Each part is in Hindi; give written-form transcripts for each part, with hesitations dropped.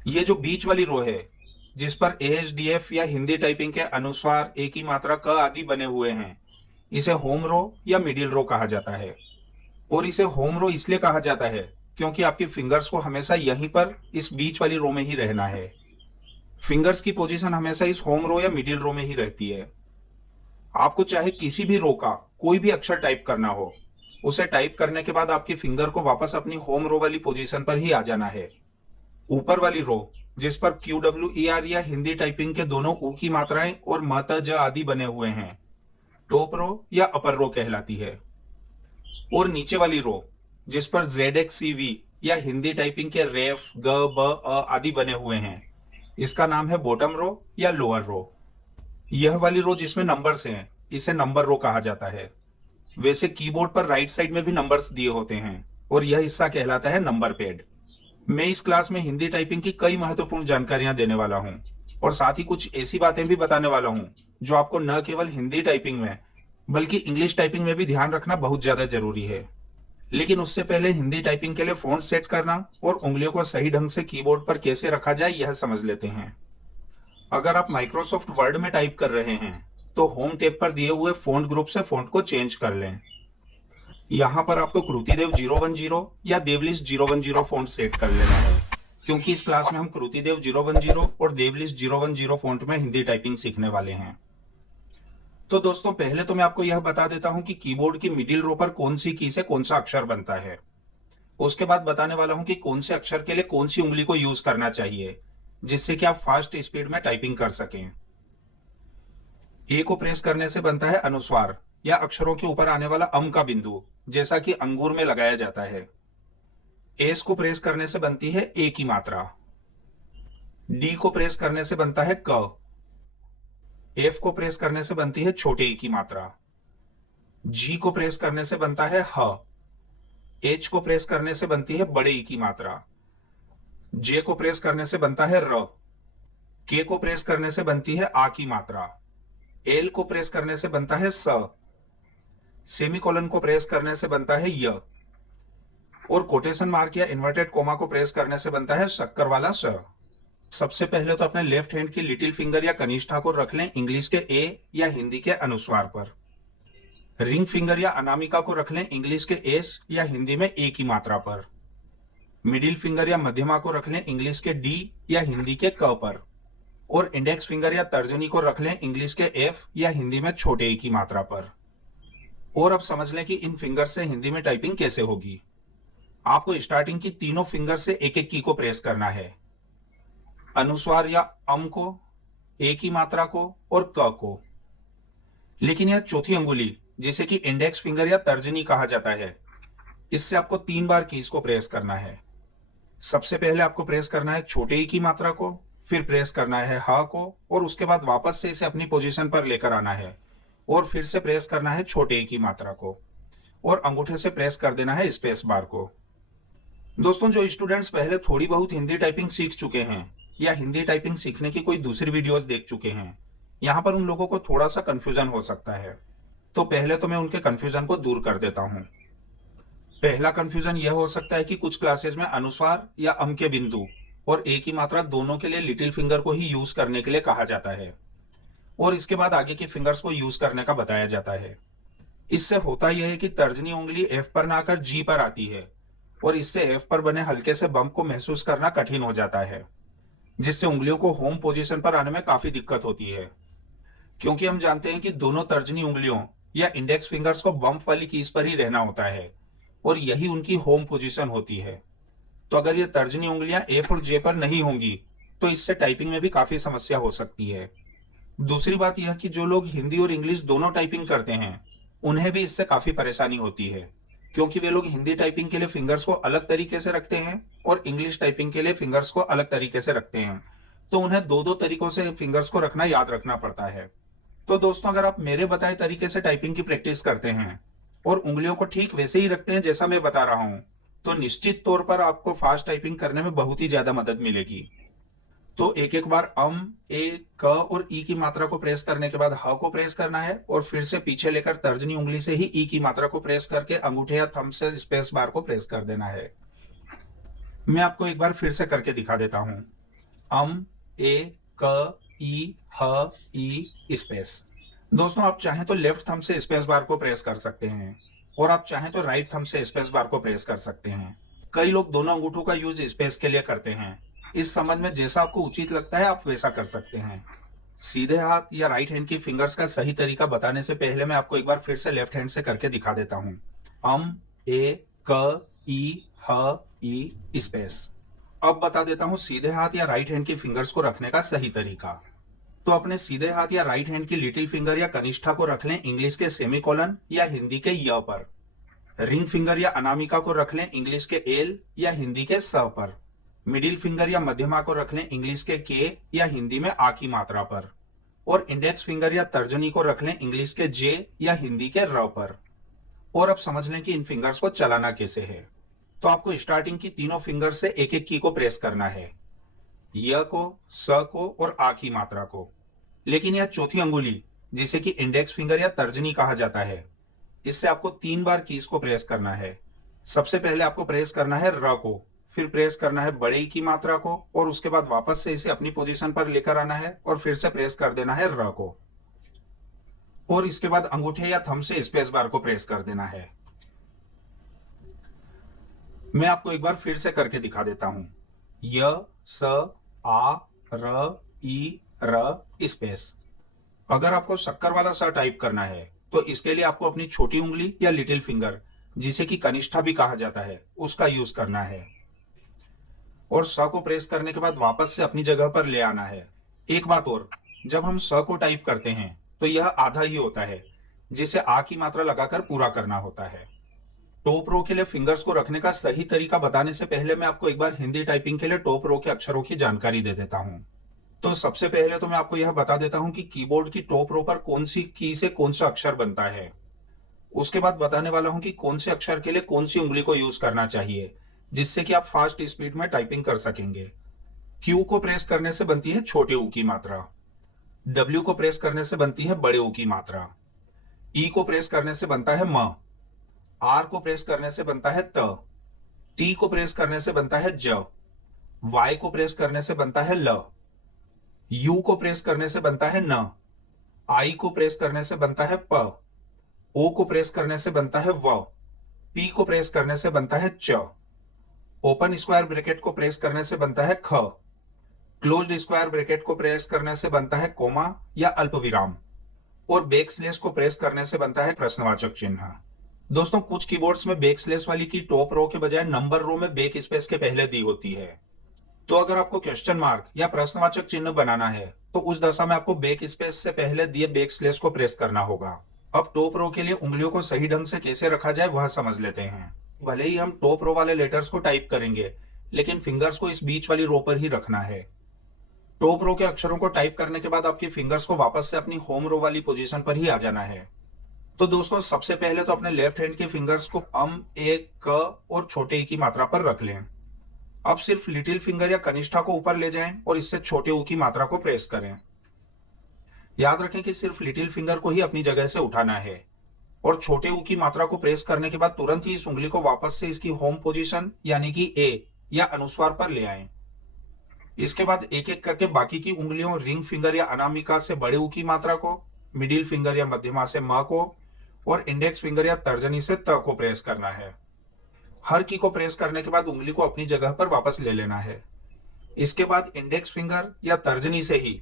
ये जो बीच वाली रो है, जिस पर ASDF या हिंदी टाइपिंग के अनुस्वार, एक ही मात्रा, क आदि बने हुए हैं, इसे होम रो या मिडिल रो कहा जाता है। और इसे होम रो इसलिए कहा जाता है क्योंकि आपकी फिंगर्स को हमेशा यहीं पर इस बीच वाली रो में ही रहना है। फिंगर्स की पोजीशन हमेशा इस होम रो या मिडिल रो में ही रहती है। आपको चाहे किसी भी रो का कोई भी अक्षर टाइप करना हो, उसे टाइप करने के बाद आपकी फिंगर को वापस अपनी होम रो वाली पोजीशन पर ही आ जाना है। ऊपर वाली रो, जिस पर QWER या हिंदी टाइपिंग के दोनों ऊ की मात्राएं और म त ज आदि बने हुए हैं, टॉप रो या अपर रो कहलाती है। और नीचे वाली रो, जिस पर ZXCV या हिंदी टाइपिंग के रेफ, ग, ब, अ आदि बने हुए हैं, इसका नाम है बॉटम रो या लोअर रो। यह वाली रो जिसमें नंबर्स हैं, इसे नंबर रो कहा जाता है। वैसे कीबोर्ड पर राइट साइड में भी नंबर्स दिए होते हैं और यह हिस्सा कहलाता है नंबर पैड। मैं इस क्लास में हिंदी टाइपिंग की कई महत्वपूर्ण जानकारियां देने वाला हूं और साथ ही कुछ ऐसी बातें भी बताने वाला हूं जो आपको न केवल हिंदी टाइपिंग में बल्कि इंग्लिश टाइपिंग में भी ध्यान रखना बहुत ज्यादा जरूरी है। लेकिन उससे पहले हिंदी टाइपिंग के लिए फॉन्ट सेट करना और उंगलियों को सही ढंग से कीबोर्ड पर कैसे रखा जाए यह समझ लेते हैं। अगर आप माइक्रोसॉफ्ट वर्ड में टाइप कर रहे हैं तो होम टैब पर दिए हुए फॉन्ट ग्रुप से फॉन्ट को चेंज कर लें। यहाँ पर आपको कृतिदेव 010 या देवलिश 010 फॉन्ट सेट कर लेना है, क्योंकि इस क्लास में हम कृतिदेव 010 और देवलिश 010 फॉन्ट में हिंदी टाइपिंग सीखने वाले हैं। तो दोस्तों, पहले तो मैं आपको यह बता देता हूं कि कीबोर्ड की मिडिल रो पर कौन सी की से कौन सा अक्षर बनता है। उसके बाद बताने वाला हूं कि कौन से अक्षर के लिए कौन सी उंगली को यूज करना चाहिए, जिससे कि आप फास्ट स्पीड में टाइपिंग कर सकें। ए को प्रेस करने से बनता है अनुस्वार या अक्षरों के ऊपर आने वाला का बिंदु, जैसा कि अंगूर में लगाया जाता है। एस को प्रेस करने से बनती है ए की मात्रा। डी को प्रेस करने से बनता है क। एफ को प्रेस करने से बनती है छोटे ई की मात्रा। जी को प्रेस करने से बनता है ह। एच को प्रेस करने से बनती है बड़े ई की मात्रा। जे को प्रेस करने से बनता है र। के को प्रेस करने से बनती है आ की मात्रा। एल को प्रेस करने से बनता है स। सेमीकोलन को प्रेस करने से बनता है य। और कोटेशन मार्क या इन्वर्टेड कोमा को प्रेस करने से बनता है शक्कर वाला श। सबसे पहले तो अपने लेफ्ट हैंड की लिटिल फिंगर या कनिष्ठ ठाकुर रख लें इंग्लिश के ए या हिंदी के अनुस्वार पर। रिंग फिंगर या अनामिका को रख लें इंग्लिश के एस या हिंदी में ए की मात्रा पर। मिडिल फिंगर या मध्यमा को रख लें इंग्लिश के डी या हिंदी के क पर। और इंडेक्स फिंगर या तर्जनी को रख लें इंग्लिश के एफ या हिंदी में छोटे ई की मात्रा पर। और अब समझ लें कि इन फिंगर से हिंदी में टाइपिंग कैसे होगी। आपको स्टार्टिंग की तीनों फिंगर से एक एक की को प्रेस करना है, अनुस्वार या को, ए की मात्रा को और क को। लेकिन यह चौथी अंगुली, जिसे कि इंडेक्स फिंगर या तर्जनी कहा जाता है, इससे आपको 3 बार कीज को प्रेस करना है। सबसे पहले आपको प्रेस करना है छोटे ई की मात्रा को, फिर प्रेस करना है ह को और उसके बाद वापस से इसे अपनी पोजीशन पर लेकर आना है और फिर से प्रेस करना है छोटे ई की मात्रा को और अंगूठे से प्रेस कर देना है स्पेस बार को। दोस्तों, जो स्टूडेंट्स पहले थोड़ी बहुत हिंदी टाइपिंग सीख चुके हैं या हिंदी टाइपिंग सीखने की कोई दूसरी वीडियोस देख चुके हैं, यहाँ पर उन लोगों को थोड़ा सा कंफ्यूजन हो सकता है। तो पहले तो मैं उनके कंफ्यूजन को दूर कर देता हूँ। पहला कंफ्यूजन यह हो सकता है कि कुछ क्लासेस में अनुस्वार या के बिंदु और ए की मात्रा दोनों के लिए लिटिल फिंगर को ही यूज करने के लिए कहा जाता है और इसके बाद आगे के फिंगर्स को यूज करने का बताया जाता है। इससे होता यह है कि तर्जनी उंगली एफ पर ना आकर जी पर आती है और इससे एफ पर बने हल्के से बम्प को महसूस करना कठिन हो जाता है, जिससे उंगलियों को होम पोजीशन पर आने में काफी दिक्कत होती है। क्योंकि हम जानते हैं कि दोनों तर्जनी उंगलियों या इंडेक्स फिंगर्स को बम्प वाली कीज पर ही रहना होता है और यही उनकी होम पोजीशन होती है। तो अगर ये तर्जनी उंगलियां एफ और जे पर नहीं होंगी तो इससे टाइपिंग में भी काफी समस्या हो सकती है। दूसरी बात यह कि जो लोग हिंदी और इंग्लिश दोनों टाइपिंग करते हैं उन्हें भी इससे काफी परेशानी होती है, क्योंकि वे लोग हिंदी टाइपिंग के लिए फिंगर्स को अलग तरीके से रखते हैं और इंग्लिश टाइपिंग के लिए फिंगर्स को अलग तरीके से रखते हैं, तो उन्हें दो दो तरीकों से फिंगर्स को रखना याद रखना पड़ता है। तो दोस्तों, अगर आप मेरे बताए तरीके से टाइपिंग की प्रैक्टिस करते हैं और उंगलियों को ठीक वैसे ही रखते हैं जैसा मैं बता रहा हूं, तो निश्चित तौर पर आपको फास्ट टाइपिंग करने में बहुत ही ज्यादा मदद मिलेगी। तो एक एक बार ए, क और ई की मात्रा को प्रेस करने के बाद ह को प्रेस करना है और फिर से पीछे लेकर तर्जनी उंगली से ही ई की मात्रा को प्रेस करके अंगूठे या थंब से स्पेस बार को प्रेस कर देना है। मैं आपको एक बार फिर से करके दिखा देता हूं। अम, ए, क, ई, ह, ई स्पेस। दोस्तों आप चाहें तो लेफ्ट थंब से स्पेस बार को प्रेस कर सकते हैं और आप चाहें तो राइट थंब से स्पेस बार को प्रेस कर सकते हैं। कई लोग दोनों अंगूठों का यूज स्पेस के लिए करते हैं। इस संबंध में जैसा आपको उचित लगता है आप वैसा कर सकते हैं। सीधे हाथ या राइट हैंड की फिंगर्स का सही तरीका बताने से पहले मैं आपको एक बार फिर से लेफ्ट हैंड से करके दिखा देता हूं। अम, ए, क, ई, ह, ई स्पेस। अब बता देता हूं सीधे हाथ या राइट हैंड की फिंगर्स को रखने का सही तरीका। तो अपने सीधे हाथ या राइट हैंड की लिटिल फिंगर या कनिष्ठा को रख लें इंग्लिश के सेमीकोलन या हिंदी के य पर। रिंग फिंगर या अनामिका को रख लें इंग्लिश के एल या हिंदी के स पर। मिडिल फिंगर या मध्यमा को रख लें इंग्लिश के या हिंदी में आ की मात्रा पर। और इंडेक्स फिंगर या तर्जनी को रख लें इंग्लिश के जे या हिंदी के र पर। और अब समझ लें कि इन फिंगर्स को चलाना कैसे है। तो आपको स्टार्टिंग की तीनों फिंगर से एक एक की को प्रेस करना है, य को, स को और आ की मात्रा को। लेकिन यह चौथी अंगुली जिसे कि इंडेक्स फिंगर या तर्जनी कहा जाता है, इससे आपको 3 बार कीज को प्रेस करना है। सबसे पहले आपको प्रेस करना है र को, फिर प्रेस करना है बड़े ई की मात्रा को और उसके बाद वापस से इसे अपनी पोजीशन पर लेकर आना है और फिर से प्रेस कर देना है र को। और इसके बाद अंगूठे या थंब से स्पेस बार को प्रेस कर देना है। मैं आपको एक बार फिर से करके दिखा देता हूं। य, स, आ, र, ई, र स्पेस। अगर आपको शक्कर वाला स टाइप करना है तो इसके लिए आपको अपनी छोटी उंगली या लिटिल फिंगर, जिसे कि कनिष्ठा भी कहा जाता है, उसका यूज करना है और स को प्रेस करने के बाद वापस से अपनी जगह पर ले आना है। एक बात और, जब हम स को टाइप करते हैं तो यह आधा ही होता है, जिसे आ की मात्रा लगाकर पूरा करना होता है। टॉप रो के लिए फिंगर्स को रखने का सही तरीका बताने से पहले मैं आपको एक बार हिंदी टाइपिंग के लिए टॉप रो के अक्षरों की जानकारी दे देता हूं। तो सबसे पहले तो मैं आपको यह बता देता हूं कि कीबोर्ड की टॉप रो पर कौन सी की से कौन सा अक्षर बनता है। उसके बाद बताने वाला हूं कि कौन से अक्षर के लिए कौन सी उंगली को यूज करना चाहिए, जिससे कि आप फास्ट स्पीड में टाइपिंग कर सकेंगे। क्यू को प्रेस करने से बनती है छोटे ऊ की मात्रा, डब्ल्यू को प्रेस करने से बनती है बड़े ऊ की मात्रा, ई को प्रेस करने से बनता है म, आर को प्रेस करने से बनता है त, टी को प्रेस करने से बनता है ज, वाई को प्रेस करने से बनता है ल, यू को प्रेस करने से बनता है न, आई को प्रेस करने से बनता है प, ओ को प्रेस करने से बनता है व, पी को प्रेस करने से बनता है च, ओपन स्क्वायर ब्रैकेट को प्रेस करने से बनता है ख, क्लोज्ड स्क्वायर ब्रैकेट को प्रेस करने से बनता है कोमा या अल्पविराम और बैक स्लैश को प्रेस करने से बनता है प्रश्नवाचक चिन्ह। दोस्तों कुछ कीबोर्ड्स में बैक स्लैश वाली की टॉप रो के बजाय नंबर रो में बैक स्पेस के पहले दी होती है। तो अगर आपको क्वेश्चन मार्क या प्रश्नवाचक चिन्ह बनाना है तो उस दशा में आपको बैक स्पेस से पहले दिए बैक स्लैश को प्रेस करना होगा। अब टॉप रो के लिए उंगलियों को सही ढंग से कैसे रखा जाए वह समझ लेते हैं। भले ही हम टॉप रो वाले लेटर्स को टाइप करेंगे, लेकिन फिंगर्स को इस बीच वाली रो पर ही रखना है। टॉप रो के अक्षरों को टाइप करने के बाद आपकी फिंगर्स को वापस से अपनी होम रो वाली पोजीशन पर ही आ जाना है। तो दोस्तों सबसे पहले तो अपने लेफ्ट हैंड के फिंगर्स को अम, ए, क और छोटे ई की मात्रा पर रख लें। अब सिर्फ लिटिल फिंगर या कनिष्ठा को ऊपर ले जाएं और इससे छोटे ऊ की मात्रा को प्रेस करें। याद रखें कि सिर्फ लिटिल फिंगर को ही अपनी जगह से उठाना है और छोटे ऊ की मात्रा को प्रेस करने के बाद तुरंत ही इस उंगली को वापस से इसकी होम पोजीशन यानी कि ए या अनुस्वार पर ले आएं। इसके बाद एक एक करके बाकी की उंगलियों रिंग फिंगर या अनामिका से बड़े ऊ की मात्रा को, मिडिल फिंगर या मध्यमा से म को और इंडेक्स फिंगर या तर्जनी से त को प्रेस करना है। हर की को प्रेस करने के बाद उंगली को अपनी जगह पर वापस ले लेना है। इसके बाद इंडेक्स फिंगर या तर्जनी से ही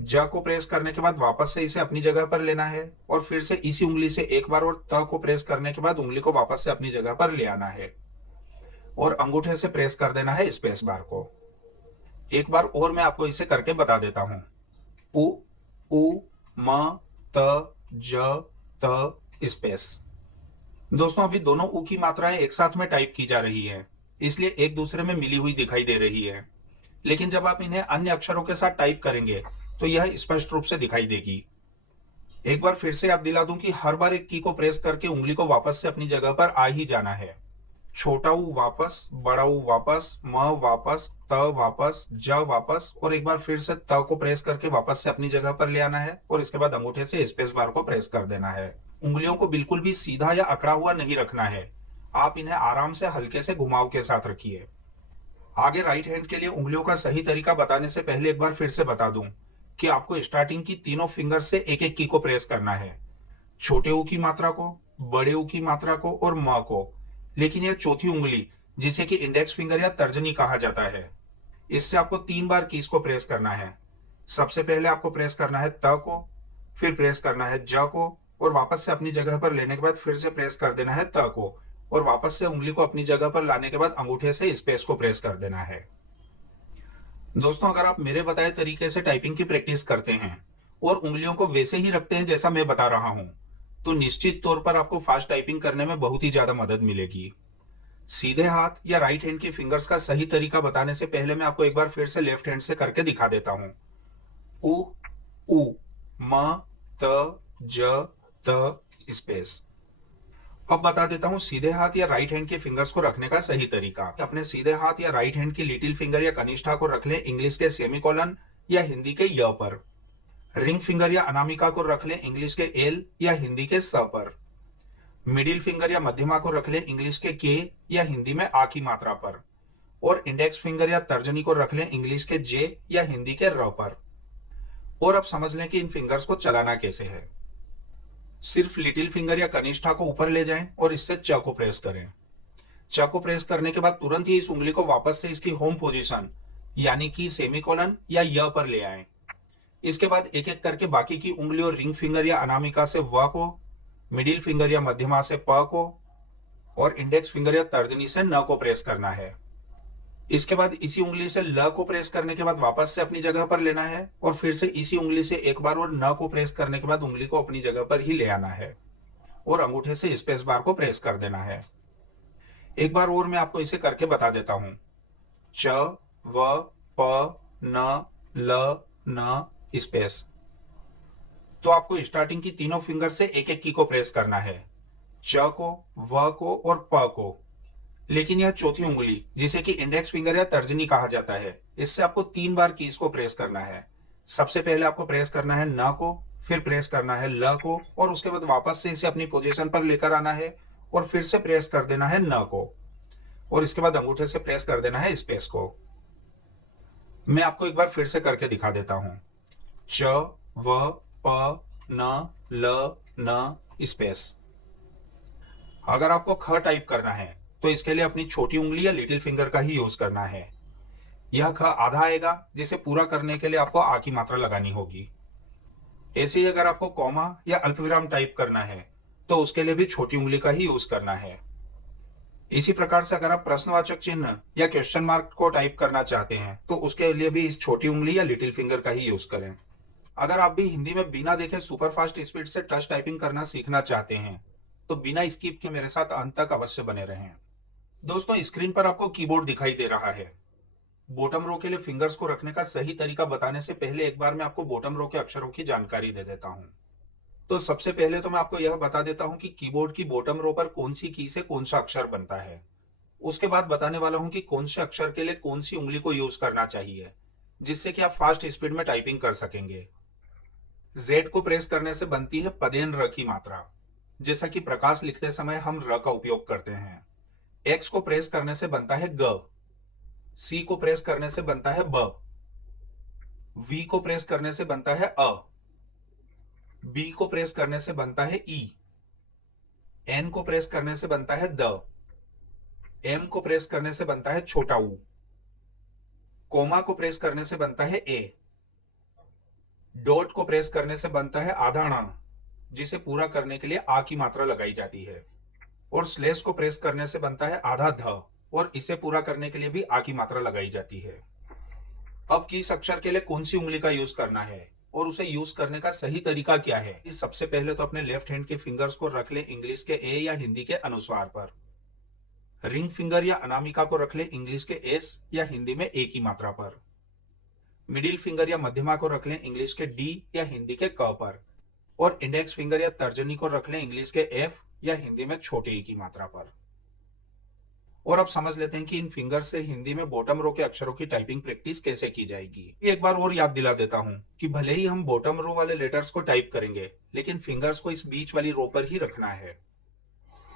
ज को प्रेस करने के बाद वापस से इसे अपनी जगह पर लेना है और फिर से इसी उंगली से एक बार और त को प्रेस करने के बाद उंगली को वापस से अपनी जगह पर ले आना है और अंगूठे से प्रेस कर देना है स्पेस बार को। एक बार और मैं आपको इसे करके बता देता हूं। उ, म, त, ज, त स्पेस। दोस्तों अभी दोनों ऊ की मात्राएं एक साथ में टाइप की जा रही हैं, इसलिए एक दूसरे में मिली हुई दिखाई दे रही है, लेकिन जब आप इन्हें अन्य अक्षरों के साथ टाइप करेंगे तो यह स्पष्ट रूप से दिखाई देगी। एक बार फिर से याद दिला दूं कि हर बार एक की को प्रेस करके उंगली को वापस से अपनी जगह पर आ ही जाना है। छोटा ऊ वापस, बड़ा ऊ वापस, म वापस, त वापस, ज वापस और एक बार फिर से त को प्रेस करके वापस से अपनी जगह पर ले आना है और इसके बाद अंगूठे से स्पेस बार को प्रेस कर देना है। उंगलियों को बिल्कुल भी सीधा या अकड़ा हुआ नहीं रखना है, आप इन्हें आराम से हल्के से घुमाव के साथ रखिए। आगे राइट हैंड के लिए उंगलियों का सही तरीका बताने से पहले एक बार फिर से बता दूं कि आपको स्टार्टिंग की तीनों फिंगर से एक एक की को प्रेस करना है, छोटे ऊ की मात्रा को, बड़े ऊ की मात्रा को और म को। लेकिन यह चौथी उंगली जिसे कि इंडेक्स फिंगर या तर्जनी कहा जाता है, इससे आपको 3 बार कीज को प्रेस करना है। सबसे पहले आपको प्रेस करना है त को, फिर प्रेस करना है ज को और वापस से अपनी जगह पर लेने के बाद फिर से प्रेस कर देना है त को और वापस से उंगली को अपनी जगह पर लाने के बाद अंगूठे से स्पेस को प्रेस कर देना है। दोस्तों, अगर आप मेरे बताए तरीके से टाइपिंग की प्रैक्टिस करते हैं और उंगलियों को वैसे ही रखते हैं जैसा मैं बता रहा हूं, तो निश्चित तौर पर आपको फास्ट टाइपिंग करने में बहुत ही ज्यादा मदद मिलेगी। सीधे हाथ या राइट हैंड की फिंगर्स का सही तरीका बताने से पहले मैं आपको एक बार फिर से लेफ्ट हैंड से करके दिखा देता हूं। उ, उ, म, त, ज, त, स्पेस। अब बता देता हूं सीधे हाथ या राइट हैंड के फिंगर्स को रखने का सही तरीका। अपने सीधे हाथ या राइट हैंड की लिटिल फिंगर या कनिष्ठा को रख लें इंग्लिश के सेमीकोलन या हिंदी के य पर। रिंग फिंगर या अनामिका को रख लें इंग्लिश के एल या हिंदी के स पर। मिडिल फिंगर या मध्यमा को रख लें इंग्लिश के या हिंदी में आ की मात्रा पर। और इंडेक्स फिंगर या तर्जनी को रख लें इंग्लिश के जे या हिंदी के र पर। और अब समझ लें कि इन फिंगर्स को चलाना कैसे है। सिर्फ लिटिल फिंगर या कनिष्ठा को ऊपर ले जाएं और इससे च को प्रेस करें। च को प्रेस करने के बाद तुरंत ही इस उंगली को वापस से इसकी होम पोजीशन यानी कि सेमीकोलन या य पर ले आएं। इसके बाद एक एक करके बाकी की उंगली और रिंग फिंगर या अनामिका से व को, मिडिल फिंगर या मध्यमा से प को और इंडेक्स फिंगर या तर्जनी से न को प्रेस करना है। इसके बाद इसी उंगली से ल को प्रेस करने के बाद वापस से अपनी जगह पर लेना है और फिर से इसी उंगली से एक बार और न को प्रेस करने के बाद उंगली को अपनी जगह पर ही ले आना है और अंगूठे से स्पेस बार को प्रेस कर देना है। एक बार और मैं आपको इसे करके बता देता हूं। च, व, प, न, ल, न, स्पेस। तो आपको स्टार्टिंग की तीनों फिंगर से एक एक की को प्रेस करना है, च को, व को और प को। लेकिन यह चौथी उंगली जिसे कि इंडेक्स फिंगर या तर्जनी कहा जाता है, इससे आपको 3 बार कीज को प्रेस करना है। सबसे पहले आपको प्रेस करना है न को, फिर प्रेस करना है ल को और उसके बाद वापस से इसे अपनी पोजीशन पर लेकर आना है और फिर से प्रेस कर देना है न को और इसके बाद अंगूठे से प्रेस कर देना है स्पेस को। मैं आपको एक बार फिर से करके दिखा देता हूं। च, व, प, न, ल, न, स्पेस। अगर आपको ख टाइप करना है तो इसके लिए अपनी छोटी उंगली या लिटिल फिंगर का ही यूज करना है। यह ख आधा आएगा जिसे पूरा करने के लिए आपको आ की मात्रा लगानी होगी। ऐसे ही अगर आपको कॉमा या अल्पविराम टाइप करना है तो उसके लिए भी छोटी उंगली का ही यूज करना है। इसी प्रकार से अगर आप प्रश्नवाचक चिन्ह या क्वेश्चन मार्क को टाइप करना चाहते हैं तो उसके लिए भी इस छोटी उंगली या लिटिल फिंगर का ही यूज करें। अगर आप भी हिंदी में बिना देखे सुपरफास्ट स्पीड से टच टाइपिंग करना सीखना चाहते हैं तो बिना स्किप के मेरे साथ अंत तक अवश्य बने रहें। दोस्तों, स्क्रीन पर आपको कीबोर्ड दिखाई दे रहा है। बॉटम रो के लिए फिंगर्स को रखने का सही तरीका बताने से पहले एक बार मैं आपको बॉटम रो के अक्षरों की जानकारी दे देता हूं। तो सबसे पहले तो मैं आपको यह बता देता हूं कि कीबोर्ड की बॉटम रो पर कौन सी की से कौन सा अक्षर बनता है। उसके बाद बताने वाला हूं कि कौन से अक्षर के लिए कौन सी उंगली को यूज करना चाहिए जिससे कि आप फास्ट स्पीड में टाइपिंग कर सकेंगे। जेड को प्रेस करने से बनती है पदेन र की मात्रा, जैसा कि प्रकाश लिखते समय हम र का उपयोग करते हैं। एक्स को प्रेस करने से बनता है ग, सी को प्रेस करने से बनता है ब, वी को प्रेस करने से बनता है अ, बी को प्रेस करने से बनता है ई, एन को प्रेस करने से बनता है द, एम को प्रेस करने से बनता है छोटा ऊ, कोमा को प्रेस करने से बनता है ए, डॉट को प्रेस करने से बनता है आधा ण, जिसे पूरा करने के लिए आ की मात्रा लगाई जाती है, और स्लेश को प्रेस करने से बनता है आधा ध और इसे पूरा करने के लिए भी आ की मात्रा लगाई जाती है। अब किस अक्षर के लिए कौन सी उंगली का यूज करना है और उसे यूज करने का सही तरीका क्या है, इस सबसे पहले तो अपने लेफ्ट हैंड के फिंगर्स को रख लें इंग्लिश के ए या हिंदी के अनुस्वार पर। रिंग फिंगर या अनामिका को रख लें इंग्लिश के एस या हिंदी में ए की मात्रा पर। मिडिल फिंगर या मध्यमा को रख लें इंग्लिश के डी या हिंदी के क पर और इंडेक्स फिंगर या तर्जनी को रख लें इंग्लिश के एफ या हिंदी में छोटे ई की मात्रा पर। और अब समझ लेते हैं कि इन फिंगर से हिंदी में बॉटम रो के अक्षरों की टाइपिंग प्रैक्टिस कैसे की जाएगी। एक बार और याद दिला देता हूं कि भले ही हम बॉटम रो वाले लेटर्स को टाइप करेंगे लेकिन फिंगर्स को इस बीच वाली रो पर ही रखना है।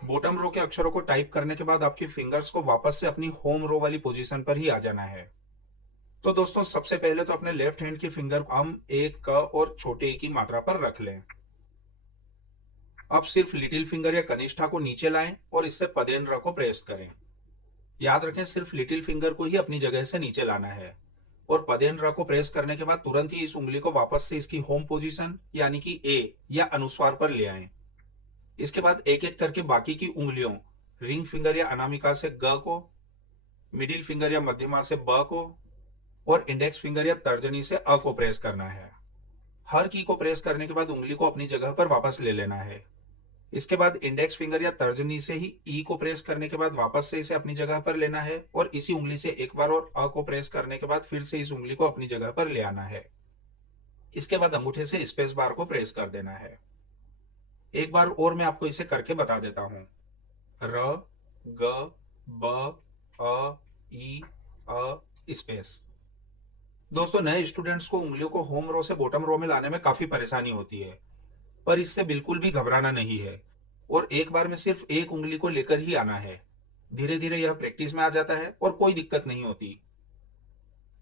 बॉटम रो के अक्षरों को टाइप करने के बाद आपकी फिंगर्स को वापस से अपनी होम रो वाली पोजीशन पर ही आ जाना है। तो दोस्तों सबसे पहले तो अपने लेफ्ट हैंड की फिंगर को हम एक क और छोटे ई की मात्रा पर रख लें। अब सिर्फ लिटिल फिंगर या कनिष्ठा को नीचे लाएं और इससे पदेन र को प्रेस करें। याद रखें सिर्फ लिटिल फिंगर को ही अपनी जगह से नीचे लाना है और पदेन र को प्रेस करने के बाद तुरंत ही इस उंगली को वापस से इसकी होम पोजीशन यानी कि ए या अनुस्वार पर ले आएं। इसके बाद एक एक करके बाकी की उंगलियों रिंग फिंगर या अनामिका से ग को, मिडिल फिंगर या मध्यमा से ब को और इंडेक्स फिंगर या तर्जनी से अ को प्रेस करना है। हर की को प्रेस करने के बाद उंगली को अपनी जगह पर वापस ले लेना है। इसके बाद इंडेक्स फिंगर या तर्जनी से ही ई को प्रेस करने के बाद वापस से इसे अपनी जगह पर लेना है और इसी उंगली से एक बार और अ को प्रेस करने के बाद फिर से इस उंगली को अपनी जगह पर ले आना है। इसके बाद अंगूठे से स्पेस बार को प्रेस कर देना है। एक बार और मैं आपको इसे करके बता देता हूं। र, ग, ब, अ, ई, अ, स्पेस। दोस्तों नए स्टूडेंट्स को उंगलियों को होम रो से बॉटम रो में लाने में काफी परेशानी होती है, पर इससे बिल्कुल भी घबराना नहीं है और एक बार में सिर्फ एक उंगली को लेकर ही आना है। धीरे धीरे यह प्रैक्टिस में आ जाता है और कोई दिक्कत नहीं होती।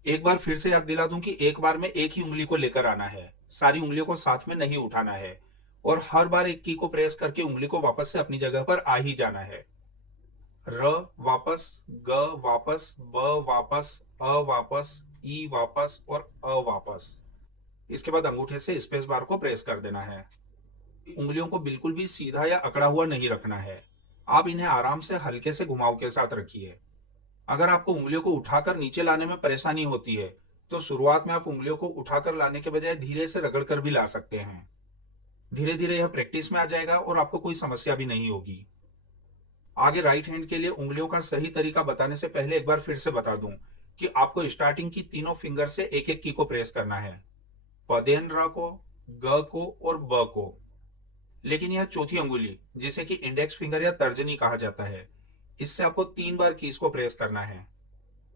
एक बार फिर से याद दिला दूं कि एक बार में एक ही उंगली को लेकर आना है, सारी उंगलियों को साथ में नहीं उठाना है और हर बार एक की को प्रेस करके उंगली को वापस से अपनी जगह पर आ ही जाना है। र वापस, ग वापस, ब वापस, अ वापस, ई वापस और अ वापस। इसके बाद अंगूठे से स्पेस बार को प्रेस कर देना है। उंगलियों को बिल्कुल भी सीधा या अकड़ा हुआ नहीं रखना है। आप इन्हें आराम से हल्के से घुमाव के साथ रखिए। अगर आपको उंगलियों को उठाकर नीचे लाने में परेशानी होती है तो शुरुआत में आप उंगलियों को उठाकर लाने के बजाय धीरे से रगड़कर भी ला सकते हैं। धीरे धीरे यह प्रैक्टिस में आ जाएगा और आपको कोई समस्या भी नहीं होगी। आगे राइट हैंड के लिए उंगलियों का सही तरीका बताने से पहले एक बार फिर से बता दूं कि आपको स्टार्टिंग की तीनों फिंगर से एक एक की को प्रेस करना है, पदेन र को, ग को और ब को। लेकिन यह चौथी अंगुली जिसे कि इंडेक्स फिंगर या तर्जनी कहा जाता है, इससे आपको 3 बार कीज को प्रेस करना है।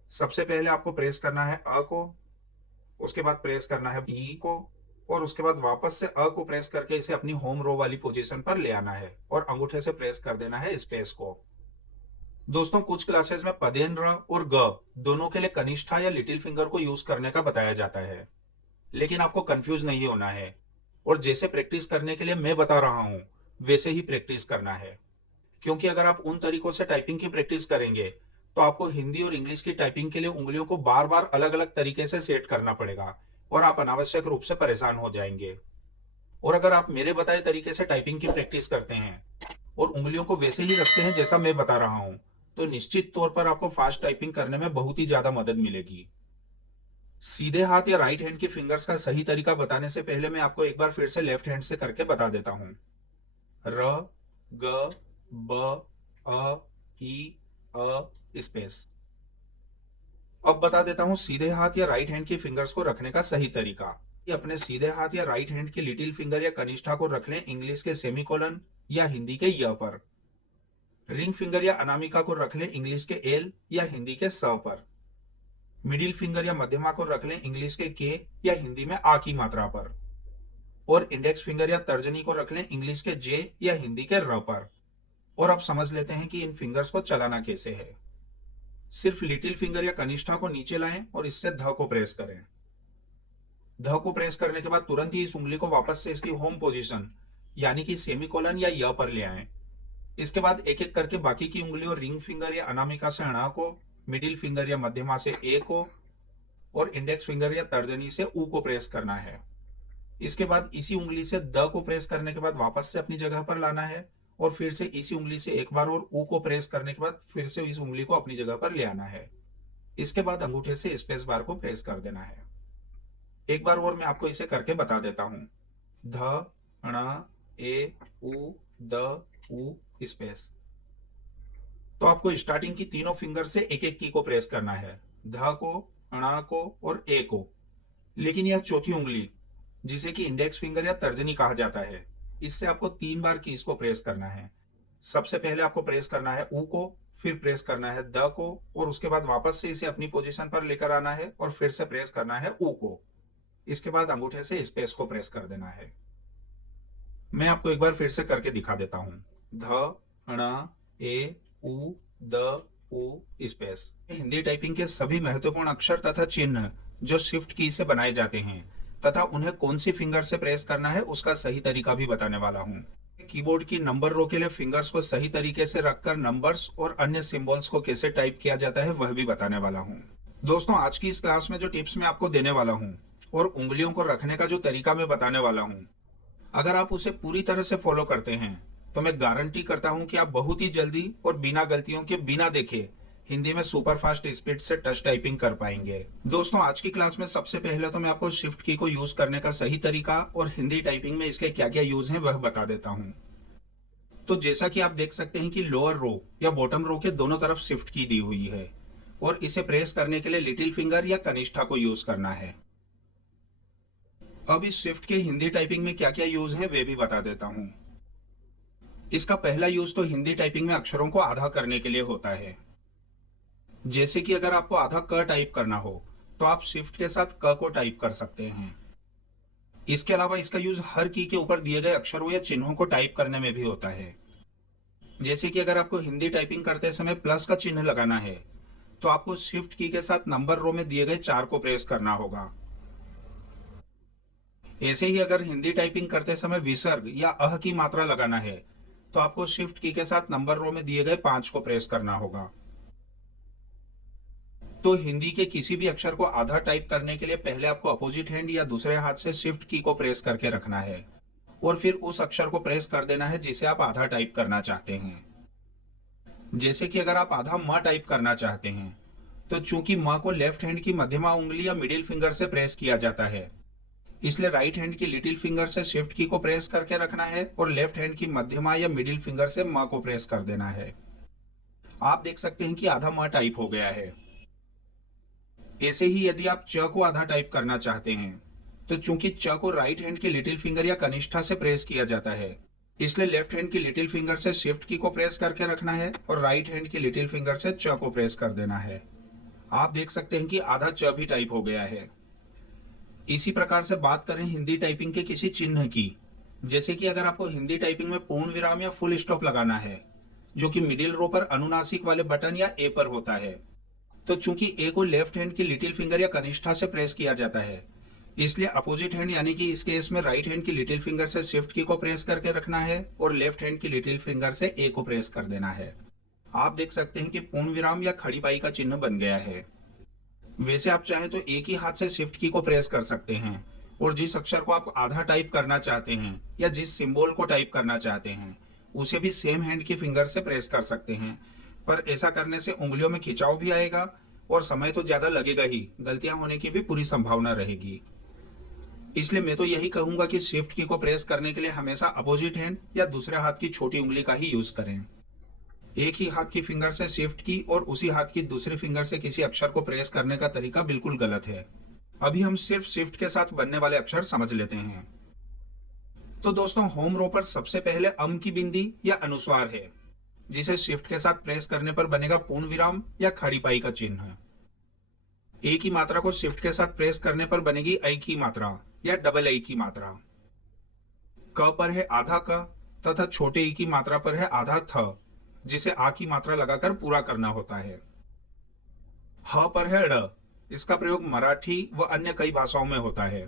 सबसे पहले आपको प्रेस करना है अ को, उसके बाद प्रेस करना है ई को और उसके बाद वापस से अ को प्रेस करके इसे अपनी होम रो वाली पोजीशन पर ले आना है और अंगूठे से प्रेस कर देना है स्पेस को। दोस्तों कुछ क्लासेस में पदेन र और ग दोनों के लिए कनिष्ठा या लिटिल फिंगर को यूज करने का बताया जाता है, लेकिन आपको कंफ्यूज नहीं होना है और जैसे प्रैक्टिस करने के लिए मैं बता रहा हूं वैसे ही प्रैक्टिस करना है, क्योंकि अगर आप उन तरीकों से टाइपिंग की प्रैक्टिस करेंगे तो आपको हिंदी और इंग्लिश की टाइपिंग के लिए उंगलियों को बार बार अलग अलग तरीके से सेट करना पड़ेगा और आप अनावश्यक रूप से परेशान हो जाएंगे। और अगर आप मेरे बताए तरीके से टाइपिंग की प्रैक्टिस करते हैं और उंगलियों को वैसे ही रखते हैं जैसा मैं बता रहा हूं तो निश्चित तौर पर आपको फास्ट टाइपिंग करने में बहुत ही ज्यादा मदद मिलेगी। सीधे हाथ या राइट हैंड की फिंगर्स का सही तरीका बताने से पहले मैं आपको एक बार फिर से लेफ्ट हैंड से करके बता देता हूं। र, ग, ब, अ, ई, अ, स्पेस। अब बता देता हूं सीधे हाथ या राइट हैंड की फिंगर्स को रखने का सही तरीका। अपने सीधे हाथ या राइट हैंड की लिटिल फिंगर या कनिष्ठा को रख लें इंग्लिश के सेमीकोलन या हिंदी के य पर। रिंग फिंगर या अनामिका को रख लें इंग्लिश के एल या हिंदी के स पर। मिडिल फिंगर या मध्यमा को रख लें इंग्लिश के या हिंदी में आ की मात्रा पर। और इंडेक्स फिंगर या तर्जनी को रख लें इंग्लिश के जे या हिंदी के र पर। और अब समझ लेते हैं कि इन फिंगर्स को चलाना कैसे है। सिर्फ लिटिल फिंगर या कनिष्ठा को नीचे लाएं और इससे ध को प्रेस करें। ध को प्रेस करने के बाद तुरंत ही इस उंगली को वापस से इसकी होम पोजीशन यानी कि सेमीकोलन या य पर ले आएं। इसके बाद एक एक करके बाकी की उंगलियों रिंग फिंगर या अनामिका से ण को, मिडिल फिंगर या मध्यमा से ए को और इंडेक्स फिंगर या तर्जनी से ऊ को प्रेस करना है। इसके बाद इसी उंगली से द को प्रेस करने के बाद वापस से अपनी जगह पर लाना है और फिर से इसी उंगली से एक बार और ऊ को प्रेस करने के बाद फिर से इस उंगली को अपनी जगह पर ले आना है। इसके बाद अंगूठे से स्पेस बार को प्रेस कर देना है। एक बार और मैं आपको इसे करके बता देता हूं। ध, ण, ए, उ, द, उ, स्पेस। तो आपको स्टार्टिंग की तीनों फिंगर से एक एक की को प्रेस करना है, ध को, ण को और ए को। लेकिन यह चौथी उंगली जिसे कि इंडेक्स फिंगर या तर्जनी कहा जाता है, इससे आपको 3 बार कीज को प्रेस करना है। सबसे पहले आपको प्रेस करना है ऊ को, फिर प्रेस करना है द को और उसके बाद वापस से इसे अपनी पोजीशन पर लेकर आना है और फिर से प्रेस करना है ऊ को। इसके बाद अंगूठे से स्पेस को प्रेस कर देना है। मैं आपको एक बार फिर से करके दिखा देता हूं। ध, ण, ए, उ, द, उ स्पेस। हिंदी टाइपिंग के सभी महत्वपूर्ण अक्षर तथा चिन्ह जो शिफ्ट की से बनाए जाते हैं तथा उन्हें कौन सी फिंगर से प्रेस करना है उसका सही तरीका भी बताने वाला हूँ। कीबोर्ड की नंबर रो के लिए फिंगर्स को सही तरीके से रखकर नंबर्स और अन्य सिंबल्स को कैसे टाइप किया जाता है वह भी बताने वाला हूँ। दोस्तों, आज की इस क्लास में जो टिप्स मैं आपको देने वाला हूँ और उंगलियों को रखने का जो तरीका मैं बताने वाला हूँ, अगर आप उसे पूरी तरह से फॉलो करते हैं तो मैं गारंटी करता हूं कि आप बहुत ही जल्दी और बिना गलतियों के बिना देखे हिंदी में सुपर फास्ट स्पीड से टच टाइपिंग कर पाएंगे। दोस्तों, आज की क्लास में सबसे पहले तो मैं आपको शिफ्ट की को यूज करने का सही तरीका और हिंदी टाइपिंग में इसके क्या क्या यूज हैं वह बता देता हूं। तो जैसा कि आप देख सकते हैं कि लोअर रो या बॉटम रो के दोनों तरफ शिफ्ट की दी हुई है और इसे प्रेस करने के लिए लिटिल फिंगर या कनिष्ठा को यूज करना है। अब इस शिफ्ट के हिंदी टाइपिंग में क्या क्या यूज है वे भी बता देता हूं। इसका पहला यूज तो हिंदी टाइपिंग में अक्षरों को आधा करने के लिए होता है। जैसे कि अगर आपको आधा क टाइप करना हो तो आप शिफ्ट के साथ क को टाइप कर सकते हैं। इसके अलावा इसका यूज हर की के ऊपर दिए गए अक्षरों या चिन्हों को टाइप करने में भी होता है। जैसे कि अगर आपको हिंदी टाइपिंग करते समय प्लस का चिन्ह लगाना है तो आपको शिफ्ट की के साथ नंबर रो में दिए गए 4 को प्रेस करना होगा। ऐसे ही अगर हिंदी टाइपिंग करते समय विसर्ग या अह की मात्रा लगाना है तो आपको शिफ्ट की के साथ नंबर रो में दिए गए 5 को प्रेस करना होगा। तो हिंदी के किसी भी अक्षर को आधा टाइप करने के लिए पहले आपको अपोजिट हैंड या दूसरे हाथ से शिफ्ट की को प्रेस करके रखना है और फिर उस अक्षर को प्रेस कर देना है जिसे आप आधा टाइप करना चाहते हैं। जैसे कि अगर आप आधा म टाइप करना चाहते हैं तो चूंकि म को लेफ्ट हैंड की मध्यमा उंगली या मिडिल फिंगर से प्रेस किया जाता है, इसलिए राइट हैंड की लिटिल फिंगर से शिफ्ट की को प्रेस करके रखना है और लेफ्ट हैंड की मध्यमा या मिडिल फिंगर से म को प्रेस कर देना है। आप देख सकते हैं कि आधा म टाइप हो गया है। ऐसे ही यदि आप च को आधा टाइप करना चाहते हैं तो चूंकि च को राइट हैंड की लिटिल फिंगर या कनिष्ठा से प्रेस किया जाता है, इसलिए लेफ्ट हैंड की लिटिल फिंगर से शिफ्ट की को प्रेस करके रखना है और राइट हैंड की लिटिल फिंगर से च को प्रेस कर देना है। आप देख सकते हैं कि आधा च भी टाइप हो गया है। इसी प्रकार से बात करें हिंदी टाइपिंग के किसी चिन्ह की, जैसे कि अगर आपको हिंदी टाइपिंग में पूर्ण विराम या फुल स्टॉप लगाना है जो कि मिडिल रो पर अनुनासिक वाले बटन या ए पर होता है, तो चूंकि ए को लेफ्ट हैंड की लिटिल फिंगर या कनिष्ठा से प्रेस किया जाता है, इसलिए अपोजिट हैंड यानी कि इस केस में राइट हैंड की लिटिल फिंगर से शिफ्ट की को प्रेस करके रखना है और लेफ्ट हैंड की लिटिल फिंगर से ए को प्रेस कर देना है। आप देख सकते हैं कि पूर्ण विराम या खड़ी पाई का चिन्ह बन गया है। वैसे आप चाहें तो एक ही हाथ से शिफ्ट की को प्रेस कर सकते हैं और जिस अक्षर को आप आधा टाइप करना चाहते हैं या जिस सिंबल को टाइप करना चाहते हैं उसे भी सेम हैंड की फिंगर से प्रेस कर सकते हैं, पर ऐसा करने से उंगलियों में खिंचाव भी आएगा और समय तो ज्यादा लगेगा ही, गलतियां होने की भी पूरी संभावना रहेगी। इसलिए मैं तो यही कहूंगा कि शिफ्ट की को प्रेस करने के लिए हमेशा अपोजिट हैंड या दूसरे हाथ की छोटी उंगली का ही यूज करें। एक ही हाथ की फिंगर से शिफ्ट की और उसी हाथ की दूसरी फिंगर से किसी अक्षर को प्रेस करने का तरीका बिल्कुल गलत है। अभी हम सिर्फ शिफ्ट के साथ बनने वाले अक्षर समझ लेते हैं। तो दोस्तों, होम रो पर सबसे पहले अम की बिंदी या अनुस्वार है, जिसे शिफ्ट के साथ प्रेस करने पर बनेगा पूर्ण विराम या खड़ी पाई का चिन्ह। ए की मात्रा को शिफ्ट के साथ प्रेस करने पर बनेगी ऐ की मात्रा या डबल ऐ की मात्रा। क पर है आधा क तथा छोटे ई की मात्रा पर है आधा थ, जिसे आ की मात्रा लगाकर पूरा करना होता है। ह पर है ड़, इसका प्रयोग मराठी व अन्य कई भाषाओं में होता है,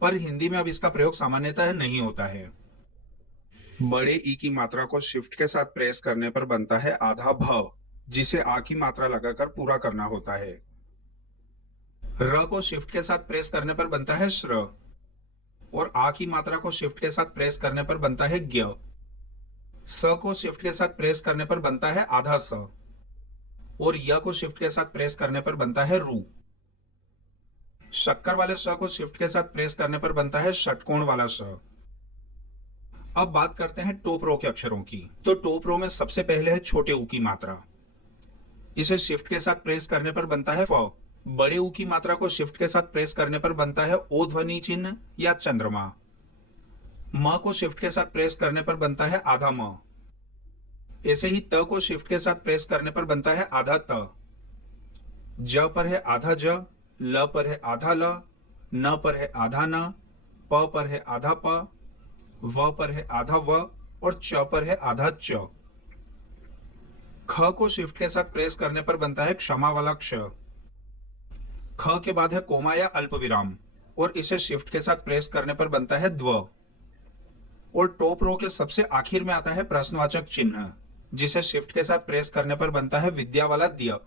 पर हिंदी में अब इसका प्रयोग सामान्यतः नहीं होता है। बड़े ई की मात्रा को शिफ्ट के साथ प्रेस करने पर बनता है आधा भ, जिसे आ की मात्रा लगाकर पूरा करना होता है। र को शिफ्ट के साथ प्रेस करने पर बनता है श्र और आ की मात्रा को शिफ्ट के साथ प्रेस करने पर बनता है ज्ञ। स को शिफ्ट के साथ प्रेस करने पर बनता है आधा स और य को शिफ्ट के साथ प्रेस करने पर बनता है रू। शक्कर वाले स को शिफ्ट के साथ प्रेस करने पर बनता है षटकोण वाला स। अब बात करते हैं टॉप रो के अक्षरों की। तो टॉप रो में सबसे पहले है छोटे ऊ की मात्रा, इसे शिफ्ट के साथ प्रेस करने पर बनता है फ। बड़े ऊ की मात्रा को शिफ्ट के साथ प्रेस करने पर बनता है ओ ध्वनि चिन्ह या चंद्रमा। म को शिफ्ट के साथ प्रेस करने पर बनता है आधा म। ऐसे ही त को शिफ्ट के साथ प्रेस करने पर बनता है आधा त। ज पर है आधा ज, ल पर है आधा ल, न पर है आधा न, प पर है आधा प, व पर है आधा व और च पर है आधा च। ख को शिफ्ट के साथ प्रेस करने पर बनता है क्षमा वाला क्ष। ख के बाद है कोमा या अल्प विराम और इसे शिफ्ट के साथ प्रेस करने पर बनता है द्व। और टॉप रो के सबसे आखिर में आता है प्रश्नवाचक चिन्ह, जिसे शिफ्ट के साथ प्रेस करने पर बनता है विद्या वाला दिया।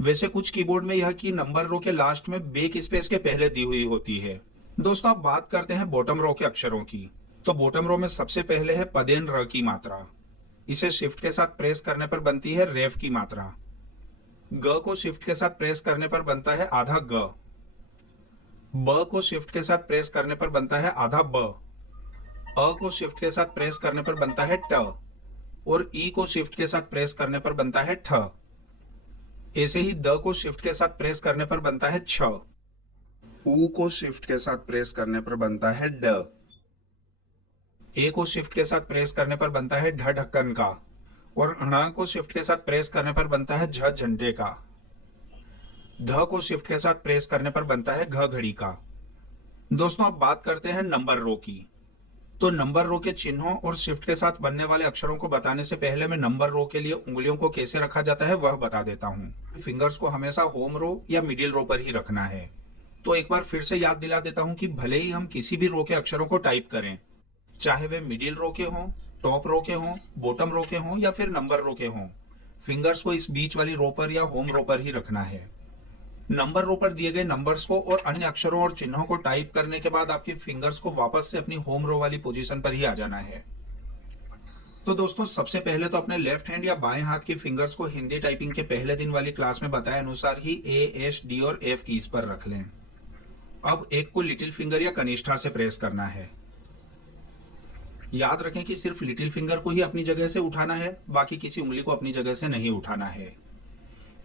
वैसे कुछ कीबोर्ड में यह की नंबर रो के लास्ट में बैक स्पेस के पहले दी हुई होती है। दोस्तों अब बात करते हैं बॉटम रो के अक्षरों की। तो बॉटम रो में सबसे पहले है पदेन र की मात्रा। इसे शिफ्ट के साथ प्रेस करने पर बनती है रेफ की मात्रा। ग को शिफ्ट के साथ प्रेस करने पर बनता है आधा ग। ब को शिफ्ट के साथ प्रेस करने पर बनता है आधा ब। अ को शिफ्ट के साथ प्रेस करने पर बनता है ट। और ई को शिफ्ट के साथ प्रेस करने पर बनता है ठ। ऐसे ही द को शिफ्ट के साथ प्रेस करने पर बनता है छ। उ को शिफ्ट के साथ प्रेस करने पर बनता है ड। ए को शिफ्ट के साथ प्रेस करने पर बनता है ढ ढक्कन का। और ण को शिफ्ट के साथ प्रेस करने पर बनता है झ झंडे का। ध को शिफ्ट के साथ प्रेस करने पर बनता है घ घड़ी का। दोस्तों अब बात करते हैं नंबर रो की। तो नंबर रो के चिन्हों और शिफ्ट के साथ बनने वाले अक्षरों को बताने से पहले मैं नंबर रो के लिए उंगलियों को कैसे रखा जाता है वह बता देता हूँ। फिंगर्स को हमेशा होम रो या मिडिल रो पर ही रखना है। तो एक बार फिर से याद दिला देता हूँ कि भले ही हम किसी भी रो के अक्षरों को टाइप करें, चाहे वे मिडिल रो के हों, टॉप रो के हों, बॉटम रो के हों या फिर नंबर रो के हों, फिंगर्स को इस बीच वाली रो पर या होम रो पर ही रखना है। नंबर रो पर दिए गए नंबर्स को और अन्य अक्षरों और चिन्हों को टाइप करने के बाद आपकी फिंगर्स को वापस से अपनी होम रो वाली पोजीशन पर ही आ जाना है। तो दोस्तों सबसे पहले तो अपने लेफ्ट हैंड या बाएं हाथ की फिंगर्स को हिंदी टाइपिंग के पहले दिन वाली क्लास में बताए अनुसार ही ए, एस, डी और एफ कीज पर रख लें। अब एक को लिटिल फिंगर या कनिष्ठा से प्रेस करना है। याद रखें कि सिर्फ लिटिल फिंगर को ही अपनी जगह से उठाना है, बाकी किसी उंगली को अपनी जगह से नहीं उठाना है।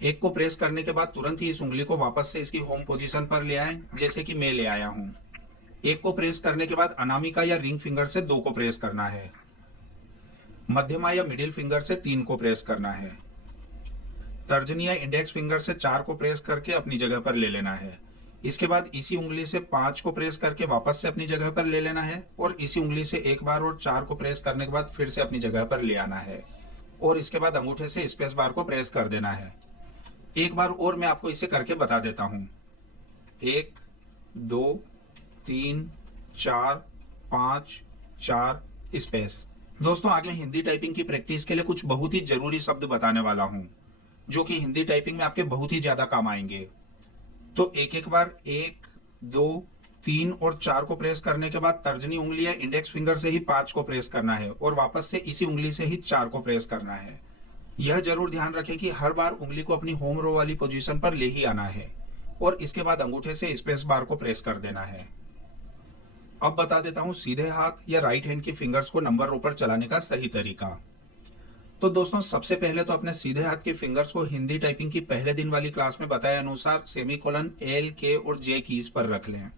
एक को प्रेस करने के बाद तुरंत ही इस उंगली को वापस से इसकी होम पोजीशन पर ले आएं, जैसे कि मैं ले आया हूं। एक को प्रेस करने के बाद अनामिका या रिंग फिंगर से 2 को प्रेस करना है। मध्यमा या मिडिल फिंगर से 3 को प्रेस करना है। तर्जनी या इंडेक्स फिंगर से 4 को प्रेस करके अपनी जगह पर ले लेना है। इसके बाद इसी उंगली से 5 को प्रेस करके वापस से अपनी जगह पर ले लेना है और इसी उंगली से एक बार और 4 को प्रेस करने के बाद फिर से अपनी जगह पर ले आना है और इसके बाद अंगूठे से स्पेस बार को प्रेस कर देना है। एक बार और मैं आपको इसे करके बता देता हूं। 1 2 3 4 5 4 स्पेस। दोस्तों आगे हिंदी टाइपिंग की प्रैक्टिस के लिए कुछ बहुत ही जरूरी शब्द बताने वाला हूं, जो कि हिंदी टाइपिंग में आपके बहुत ही ज्यादा काम आएंगे। तो एक एक बार 1 2 3 और 4 को प्रेस करने के बाद तर्जनी उंगली या इंडेक्स फिंगर से ही 5 को प्रेस करना है और वापस से इसी उंगली से ही 4 को प्रेस करना है। यह जरूर ध्यान रखें कि हर बार उंगली को अपनी होम रो वाली पोजीशन पर ले ही आना है और इसके बाद अंगूठे से स्पेस बार को प्रेस कर देना है। अब बता देता हूं सीधे हाथ या राइट हैंड की फिंगर्स को नंबर रो पर चलाने का सही तरीका। तो दोस्तों सबसे पहले तो अपने सीधे हाथ की फिंगर्स को हिंदी टाइपिंग की पहले दिन वाली क्लास में बताए अनुसार सेमीकोलन, एल, के और जे कीज पर रख लें।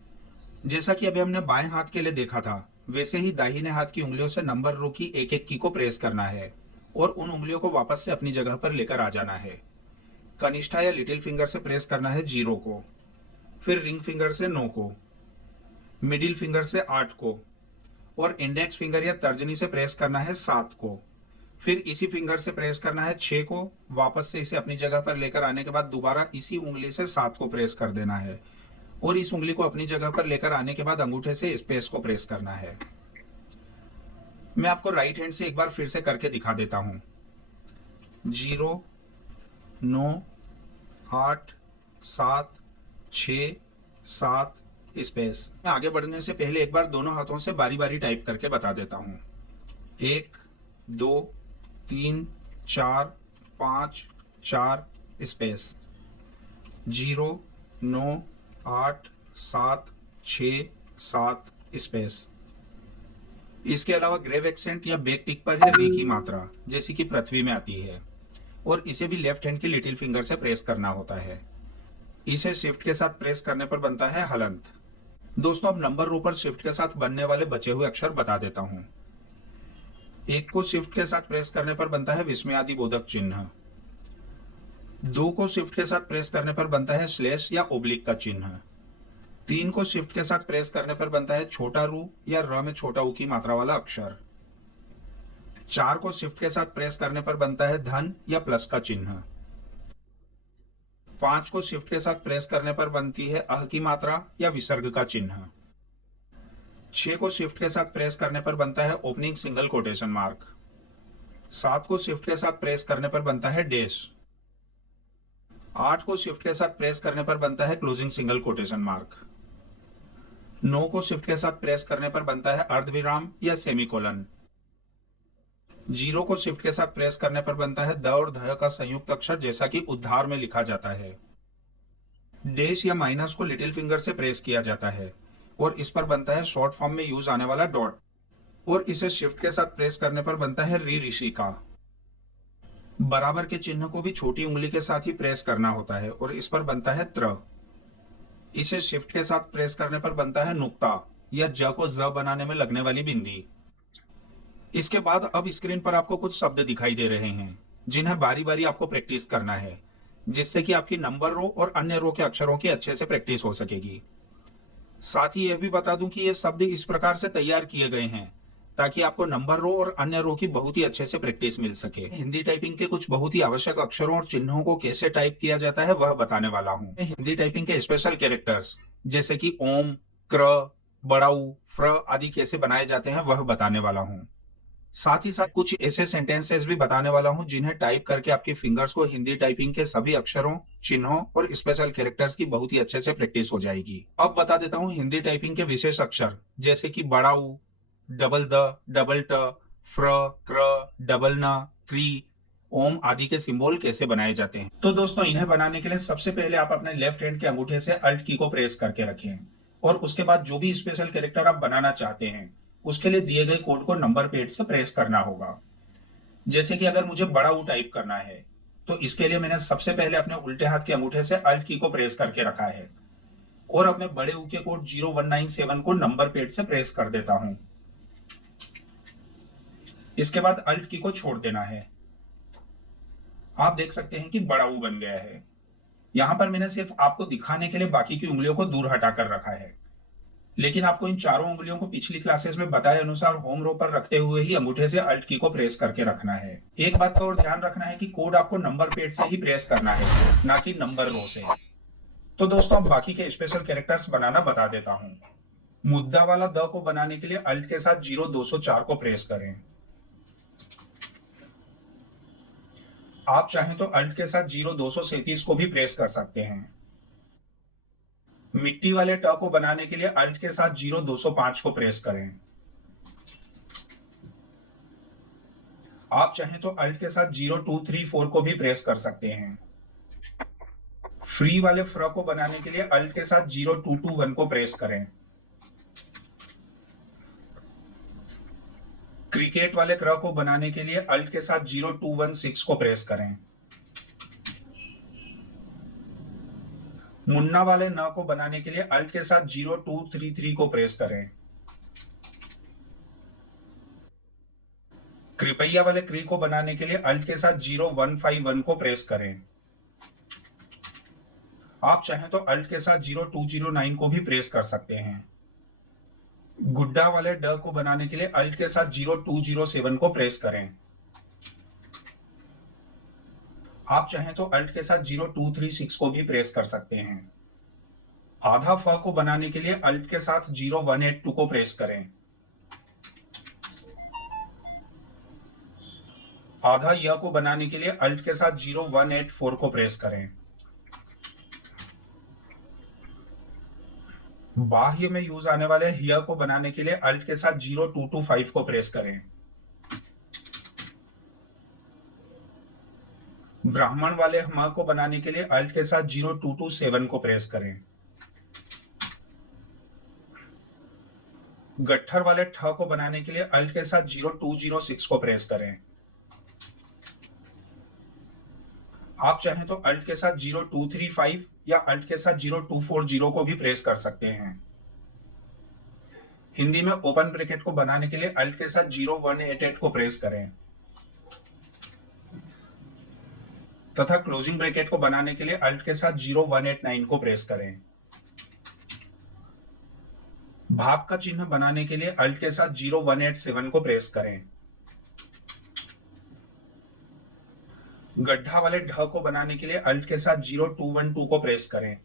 जैसा कि अभी हमने बाएं हाथ के लिए देखा था, वैसे ही दाहिने हाथ की उंगलियों से नंबर रो की एक एक की को प्रेस करना है और उन उंगलियों को वापस से अपनी जगह पर लेकर आ जाना है। कनिष्ठा या लिटिल फिंगर से प्रेस करना है 0 को, फिर रिंग फिंगर से 9 को, मिडिल फिंगर से 8 को और इंडेक्स फिंगर या तर्जनी से प्रेस करना है 7 को, फिर इसी फिंगर से प्रेस करना है 6 को। वापस से इसे अपनी जगह पर लेकर आने के बाद दोबारा इसी उंगली से 7 को प्रेस कर देना है और इस उंगली को अपनी जगह पर लेकर आने के बाद अंगूठे से स्पेस को प्रेस करना है। मैं आपको राइट हैंड से एक बार फिर से करके दिखा देता हूं। 0 9 8 7 6 7 स्पेस। मैं आगे बढ़ने से पहले एक बार दोनों हाथों से बारी बारी टाइप करके बता देता हूं। 1 2 3 4 5 4 स्पेस। 0 9 8 7 6 7 स्पेस। इसके अलावा ग्रेव एक्सेंट या बैक टिक पर है री की मात्रा, जैसी कि पृथ्वी में आती है और इसे भी लेफ्ट हैंड की लिटिल फिंगर से प्रेस करना होता है। इसे शिफ्ट के साथ प्रेस करने पर बनता है हलंत। दोस्तों अब नंबर रो पर शिफ्ट के साथ बनने वाले बचे हुए अक्षर बता देता हूं। 1 को शिफ्ट के साथ प्रेस करने पर बनता है विस्मयादि बोधक चिन्ह। 2 को शिफ्ट के साथ प्रेस करने पर बनता है स्लैश या ओब्लिक का चिन्ह। 3 को शिफ्ट के साथ प्रेस करने पर बनता है छोटा रू या र में छोटा ऊ की मात्रा वाला अक्षर। 4 को शिफ्ट के साथ प्रेस करने पर बनता है धन या प्लस का चिन्ह। 5 को शिफ्ट के साथ प्रेस करने पर बनती है अह की मात्रा या विसर्ग का चिन्ह। 6 को शिफ्ट के साथ प्रेस करने पर बनता है ओपनिंग सिंगल कोटेशन मार्क। 7 को शिफ्ट के साथ प्रेस करने पर बनता है डैश। 8 को शिफ्ट के साथ प्रेस करने पर बनता है क्लोजिंग सिंगल कोटेशन मार्क। 9 को शिफ्ट के साथ प्रेस करने पर बनता है अर्धविराम या सेमीकोलन। 0 को शिफ्ट के साथ प्रेस करने पर बनता है द और ध का संयुक्त अक्षर, जैसा कि उद्धार में लिखा जाता है। डैश या माइनस को लिटिल फिंगर से प्रेस किया जाता है और इस पर बनता है शॉर्ट फॉर्म में यूज आने वाला डॉट, और इसे शिफ्ट के साथ प्रेस करने पर बनता है री ऋषि का। बराबर के चिन्ह को भी छोटी उंगली के साथ ही प्रेस करना होता है और इस पर बनता है त्र। इसे शिफ्ट के साथ प्रेस करने पर बनता है नुक्ता या ज को ज बनाने में लगने वाली बिंदी। इसके बाद अब स्क्रीन पर आपको कुछ शब्द दिखाई दे रहे हैं जिन्हें बारी बारी आपको प्रैक्टिस करना है, जिससे कि आपकी नंबर रो और अन्य रो के अक्षरों की अच्छे से प्रैक्टिस हो सकेगी। साथ ही यह भी बता दूं कि ये शब्द इस प्रकार से तैयार किए गए हैं ताकि आपको नंबर रो और अन्य रो की बहुत ही अच्छे से प्रैक्टिस मिल सके। हिंदी टाइपिंग के कुछ बहुत ही आवश्यक अक्षरों और चिन्हों को कैसे टाइप किया जाता है वह बताने वाला हूँ। हिंदी टाइपिंग के स्पेशल कैरेक्टर्स जैसे कि ओम, क्र, बड़ाऊ, फ्र आदि कैसे बनाए जाते हैं वह बताने वाला हूँ। साथ ही साथ कुछ ऐसे सेंटेंसेस भी बताने वाला हूँ जिन्हें टाइप करके आपके फिंगर्स को हिंदी टाइपिंग के सभी अक्षरों, चिन्हों और स्पेशल कैरेक्टर्स की बहुत ही अच्छे से प्रैक्टिस हो जाएगी। अब बता देता हूँ हिंदी टाइपिंग के विशेष अक्षर जैसे कि बड़ाऊ, डबल द, डबल ट, फ्र, क्र, डबल न, क्री, ओम आदि के सिंबल कैसे बनाए जाते हैं। तो दोस्तों, इन्हें बनाने के लिए सबसे पहले आप अपने लेफ्ट हैंड के अंगूठे से अल्ट की को प्रेस करके रखें और उसके बाद जो भी स्पेशल कैरेक्टर आप बनाना चाहते हैं उसके लिए दिए गए कोड को नंबर पैड से प्रेस करना होगा। जैसे कि अगर मुझे बड़ा U टाइप करना है तो इसके लिए मैंने सबसे पहले अपने उल्टे हाथ के अंगूठे से अल्ट की को प्रेस करके रखा है और अब मैं बड़े U के कोड 0197 को नंबर पैड से प्रेस कर देता हूं। इसके बाद अल्ट की को छोड़ देना है। आप देख सकते हैं कि बड़ा U बन गया है। यहां पर मैंने सिर्फ आपको दिखाने के लिए बाकी की उंगलियों को दूर हटाकर रखा है, लेकिन आपको इन चारों उंगलियों को पिछली क्लासेस में बताए अनुसार होम रो पर रखते हुए ही अंगूठे से अल्ट की को प्रेस करके रखना है। एक बात का और ध्यान रखना है कि कोड आपको नंबर पैड से ही प्रेस करना है, ना कि नंबर रो से। तो दोस्तों, अब बाकी के स्पेशल कैरेक्टर्स बनाना बता देता हूं। मुद्दा वाला द को बनाने के लिए अल्ट के साथ 0204 को प्रेस करें। आप चाहें तो अल्ट के साथ 0237 को भी प्रेस कर सकते हैं। मिट्टी वाले ट को बनाने के लिए अल्ट के साथ 0205 को प्रेस करें। आप चाहें तो अल्ट के साथ 0234 को भी प्रेस कर सकते हैं। फ्री वाले फ्र को बनाने के लिए अल्ट के साथ 0221 को प्रेस करें। क्रिकेट वाले क्र को बनाने के लिए अल्ट के साथ 0216 को प्रेस करें। मुन्ना वाले न को बनाने के लिए अल्ट के साथ 0233 को प्रेस करें। कृपया वाले क्री को बनाने के लिए अल्ट के साथ 0151 को प्रेस करें। आप चाहें तो अल्ट के साथ 0209 को भी प्रेस कर सकते हैं। गुड्डा वाले ड को बनाने के लिए अल्ट के साथ 0207 को प्रेस करें। आप चाहें तो अल्ट के साथ 0236 को भी प्रेस कर सकते हैं। आधा फ को बनाने के लिए अल्ट के साथ 0182 को प्रेस करें। आधा य को बनाने के लिए अल्ट के साथ 0184 को प्रेस करें। बाह्य में यूज आने वाले हिय को बनाने के लिए अल्ट के साथ 0225 को प्रेस करें। ब्राह्मण वाले हम को बनाने के लिए अल्ट के साथ 0227 को प्रेस करें। गट्ठर वाले ठ को बनाने के लिए अल्ट के साथ 0206 को प्रेस करें। आप चाहें तो अल्ट के साथ 0235 या अल्ट के साथ 0240 को भी प्रेस कर सकते हैं। हिंदी में ओपन ब्रैकेट को बनाने के लिए अल्ट के साथ 0188 को प्रेस करें तथा क्लोजिंग ब्रैकेट को बनाने के लिए अल्ट के साथ 0189 को प्रेस करें। भाग का चिन्ह बनाने के लिए अल्ट के साथ 0187 को प्रेस करें। गड्ढा वाले ढ को बनाने के लिए अल्ट के साथ 0212 को प्रेस करें।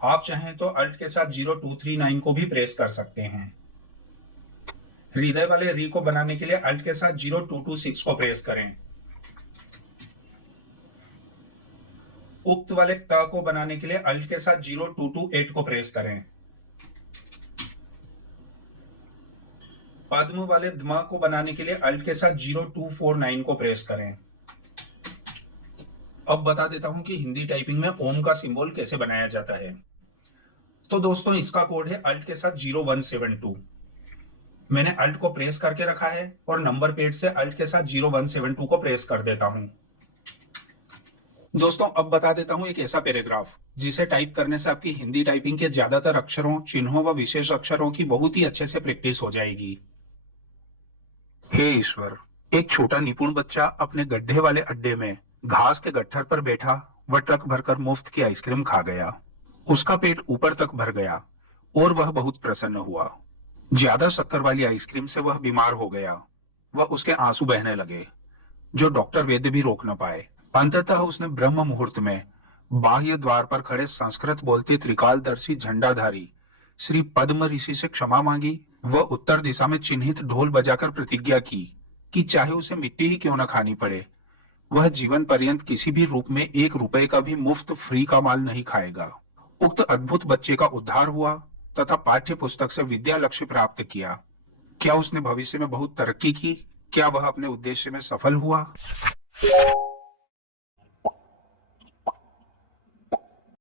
आप चाहें तो अल्ट के साथ 0239 को भी प्रेस कर सकते हैं। हृदय वाले री को बनाने के लिए अल्ट के साथ 0226 को प्रेस करें। उक्त वाले त को बनाने के लिए अल्ट के साथ 0228 को प्रेस करें। पद्म वाले ध्म को बनाने के लिए अल्ट के साथ 0249 को प्रेस करें। अब बता देता हूं कि हिंदी टाइपिंग में ओम का सिंबल कैसे बनाया जाता है। तो दोस्तों इसका कोड है अल्ट के साथ 0172। मैंने अल्ट को प्रेस करके रखा है और नंबर पेड से अल्ट के साथ 0172 को प्रेस कर देता हूं। दोस्तों अब बता देता हूं एक ऐसा पैराग्राफ जिसे टाइप करने से आपकी हिंदी टाइपिंग के ज्यादातर अक्षरों, चिन्हों व विशेष अक्षरों की बहुत ही अच्छे से प्रैक्टिस हो जाएगी। हे ईश्वर, एक छोटा निपुण बच्चा अपने गड्ढे वाले अड्डे में घास के गट्ठर पर बैठा व ट्रक भरकर मुफ्त की आइसक्रीम खा गया। उसका पेट ऊपर तक भर गया और वह बहुत प्रसन्न हुआ। ज्यादा शक्कर वाली आइसक्रीम से वह बीमार हो गया व उसके आंसू बहने लगे, जो डॉक्टर वैद्य भी रोक न पाए। अंततः उसने ब्रह्म मुहूर्त में बाह्य द्वार पर खड़े संस्कृत बोलते त्रिकालदर्शी झंडाधारी श्री पद्म ऋषि से क्षमा मांगी व उत्तर दिशा में चिन्हित ढोल बजाकर प्रतिज्ञा की कि चाहे उसे मिट्टी ही क्यों न खानी पड़े, वह जीवन पर्यंत किसी भी रूप में 1 रुपए का भी मुफ्त फ्री का माल नहीं खाएगा। उक्त अद्भुत बच्चे का उद्धार हुआ तथा पाठ्य पुस्तक से विद्या लक्ष्य प्राप्त किया। क्या उसने भविष्य में बहुत तरक्की की? क्या वह अपने उद्देश्य में सफल हुआ?